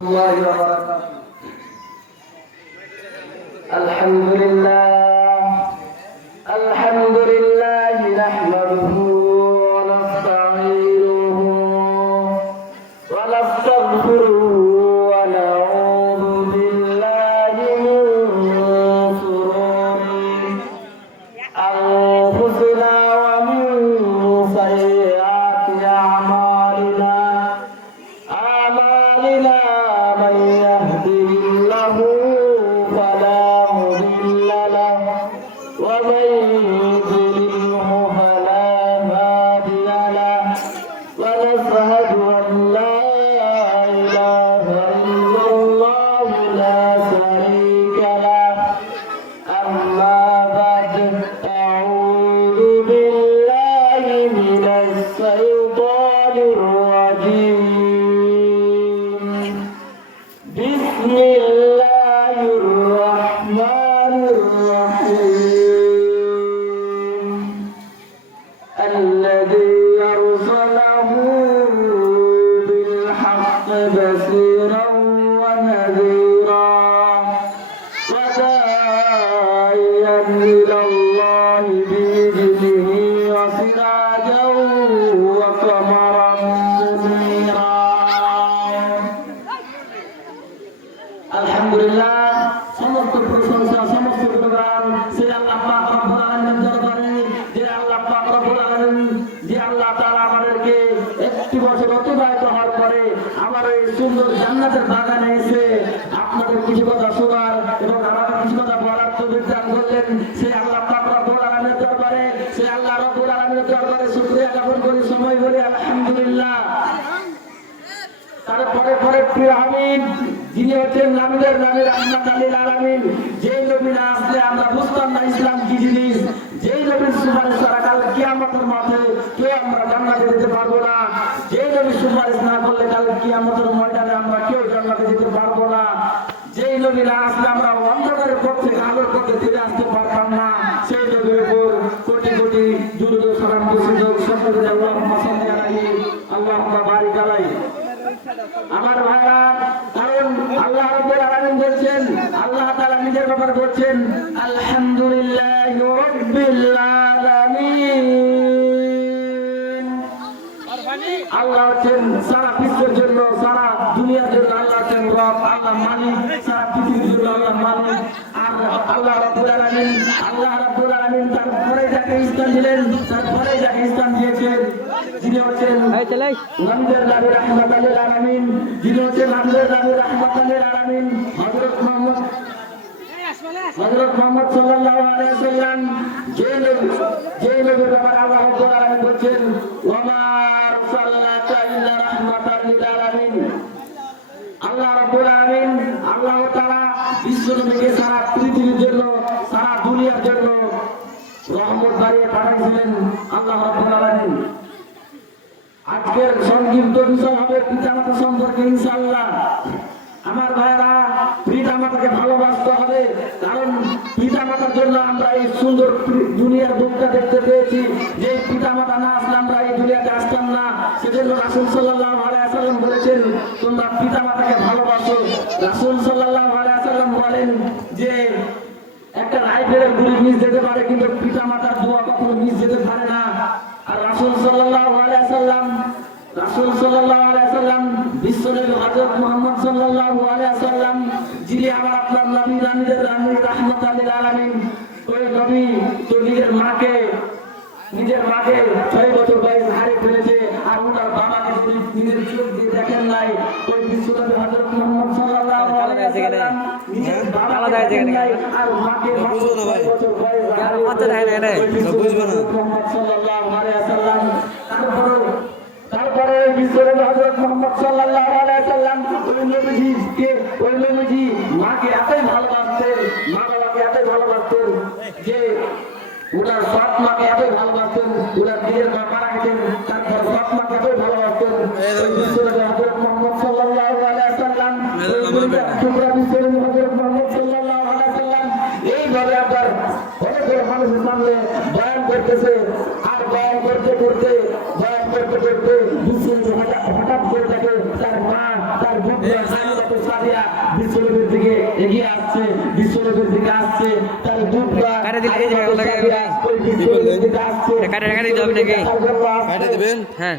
الله وبركاته. الحمد لله نحمده ونستعينه ونستغفره ونعوذ بالله من شرور أنفسنا ومن سيئات أعمالنا من يهده الله فلا مضل له ومن يضلله فلا هادي له ونشهد أن لا إله إلا الله لا شريك له. أما بعد أعوذ بالله من الشيطان الرجيم. بسم الله الرحمن الرحيم. الذي أرسله بالحق بشيرا ونذيرا وداعيا إلى الله بإذنه وسراجا وقمرا منيرا. আলহামদুলিল্লাহ, সমস্ত প্রশংসা সমস্ত গুণগান সেই আল্লাহ পাক রব্বুল আলামিনের দরবারে, যে আল্লাহ পাক রব্বুল আলামিন, যে আল্লাহ তাআলা আমাদেরকে একটি বছর অতিবাহিত হওয়ার পরে আমার এই সুন্দর জান্নাতের বাগানে এসে আপনাদের কিছু কথা শোনার এবং আমাদের কিছু কথা বলার তৌফিক দান করলেন। সেই আল্লাহ পাক রব্বুল আলামিনের দরবারে, সেই আল্লাহ রব্বুল আলামিনের দরবারে শুকরিয়া জ্ঞাপন করি, সময় বলি আলহামদুলিল্লাহ। তারপরে পরে প্রিয় হাবিব, যিনি হচ্ছেন নামীদের নামী রাহমাতুল লিল আলামিন, যেই নবী না আসলে আমরা বুঝতাম না ইসলাম কি জিনিস। যেই নবীর সুপারিশ ছাড়া কাল কিয়ামতের মাঠে কেউ আমরা জান্নাতে যেতে পারবো না। যেই নবীর সুপারিশ না করলে কাল কিয়ামতের ময়দানে আমরা কেউ জান্নাতে যেতে পারবো না। যেই নবী না আসলে আমরা অন্ধকারের পথ থেকে আলোর পথে ফিরে আসতে পারতাম না। সেই নবীর উপর কোটি কোটি দুরূদ ও সালাম বর্ষিত হোক। সকলে আল্লাহুম্মা সাল্লি আলাইহি আল্লাহুম্মা বারিক আলাইহি। আমার ভাইরা, কারণ আল্লাহ রাব্বুল আলামিন বলছেন, আল্লাহ তাআলা নিজের ব্যাপারে বলছেন আলহামদুলিল্লাহি রাব্বিল আলামিন। আল্লাহ হচ্ছেন সারা বিশ্বের জন্য, সারা দুনিয়ার জন্য আল্লাহ হচ্ছেন রব, আল্লাহ মালিক, সারা পৃথিবীর জন্য আল্লাহ মালিক। আর আল্লাহ রাব্বুল আলামিন তারপরে যাকে স্থান দিলেন, তারপরে যাকে স্থান দিয়েছেন, যিনি হচ্ছেন নামীদের নামী রাহমাতুল লিল আলামিন, যিনি হচ্ছেন নামীদের নামী রাহমাতুল লিল আলামিন, হযরত মুহাম্মদ সাল্লাল্লাহু আলাইহি ওয়াসাল্লাম। যে নবীর ব্যাপারে আল্লাহ রাব্বুল আলামিন বলছেন ওয়া মা আরসালনাকা ইল্লা রাহমাতাল লিল আলামিন। আল্লাহ রাব্বুল আলামিন, আল্লাহ তাআলা বিশ্ব নবীকে সারা পৃথিবীর জন্য, সারা দুনিয়ার জন্য রহমত বাড়িয়ে পাঠিয়েছিলেন আল্লাহ রাব্বুল আলামিন। আজকের সংক্ষিপ্ত বিষয় হবে পিতামাতা সম্পর্কে ইনশাআল্লাহ। আমার ভাইরা, পিতামাতাকে ভালোবাসতে হবে, কারণ পিতামাতার জন্য আমরা এই সুন্দর দুনিয়ার বুকটা দেখতে পেয়েছি। যে পিতামাতা না আসলে আমরা এই দুনিয়াতে আসতাম না। সেজন্য রাসূল সাল্লাল্লাহু আলাইহি ওয়াসাল্লাম বলেছেন তোমরা পিতামাতাকে ভালোবাসো। রাসূল সাল্লাল্লাহু আলাইহি ওয়াসাল্লাম বলেন যে একটা রাইফেলের গুলি মিস যেতে পারে, কিন্তু পিতামাতার দোয়া কখনো মিস যেতে পারে না। আর রাসূল সাল্লাল্লাহু আলাইহি ওয়াসাল্লাম বিশ্বনবী হযরত মুহাম্মদ সাল্লাল্লাহু আলাইহি ওয়াসাল্লাম, যিনি আমার আপনার নবী, নামীদের নামী রাহমাতুল লিল আলামিন। ওই নবী তো নিজের মাকে 6 বছর বয়সে হারিয়ে ফেলেছে, আর ওনার বাবাকে নিজের চোখ দিয়ে দেখেন নাই। ওই বিশ্বনবী হযরত মুহাম্মদ সাল্লাল্লাহু আলাইহি ওয়াসাল্লাম নিজের বাবাকে দেখেন নাই, আর মাকে 6 বছর বয়সে বুঝবো না মুহাম্মদ সাল্লাল্লাহু আলাইহি ওয়াসাল্লাম। তারপরে বিশ্বনবী হযরত মুহাম্মদ সাল্লাল্লাহু আলাইহি ওয়াসাল্লাম ওই নবীজি মাকে এতই ভালোবাসতেন, মা বাবাকে এতই ভালোবাসতেন যে ওনার সৎ মাকে এতই ভালোবাসতেন, ওনার নিজের মা মারা গেছেন, তারপর সৎ মাকে এতই ভালোবাসতেন। বিশ্বনবী হযরত মুহাম্মদ সাল্লাল্লাহু আলাইহি ওয়াসাল্লাম, বিশ্বনবী হযরত মুহাম্মদ সাল্লাল্লাহু আলাইহি ওয়াসাল্লাম এইভাবে আবার অনেক মানুষের সামনে বয়ান করতেছে, আর বয়ান করতে করতে হঠাৎ করে তাকে তার মা, তার বুক ডক্টর সাদিয়া বিশ্বনবীর দিকে এগিয়ে আসছে, বিশ্বনবীর দিকে আসছে, তার দুধটা কাটে দিবেন হ্যাঁ।